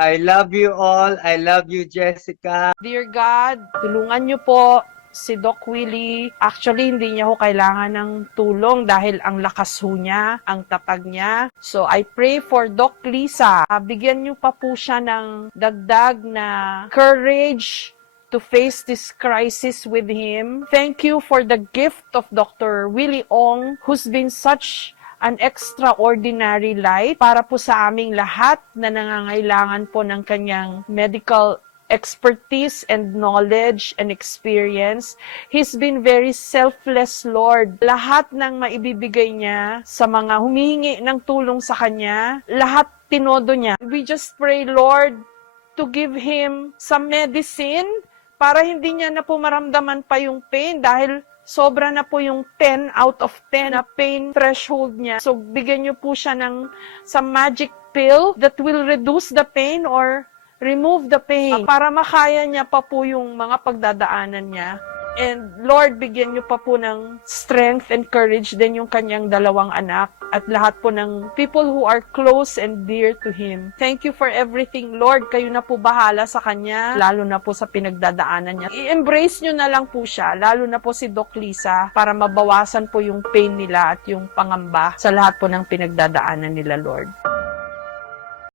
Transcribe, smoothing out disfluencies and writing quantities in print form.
I love you all. I love you, Jessica. Dear God, tulungan niyo po si Doc Willie. Actually, hindi niya ho kailangan ng tulong dahil ang lakas ho niya, ang tatag niya. So, I pray for Doc Lisa. Bigyan niyo pa po siya ng dagdag na courage to face this crisis with him. Thank you for the gift of Dr. Willie Ong, who's been such an extraordinary light para po sa aming lahat na nangangailangan po ng kanyang medical expertise and knowledge and experience. He's been very selfless, Lord. Lahat ng maibibigay niya sa mga humihingi ng tulong sa kanya, lahat tinodo niya. We just pray, Lord, to give him some medicine para hindi niya na po maramdaman pa yung pain dahil sobra na po yung 10 out of 10 na pain threshold niya. So, bigyan niyo po siya ng some magic pill that will reduce the pain or remove the pain para makaya niya pa po yung mga pagdadaanan niya. And Lord, bigyan niyo pa po ng strength and courage din yung kanyang dalawang anak at lahat po ng people who are close and dear to him. Thank you for everything, Lord. Kayo na po bahala sa kanya, lalo na po sa pinagdadaanan niya. I-embrace niyo na lang po siya, lalo na po si Doc Lisa, para mabawasan po yung pain nila at yung pangamba sa lahat po ng pinagdadaanan nila, Lord.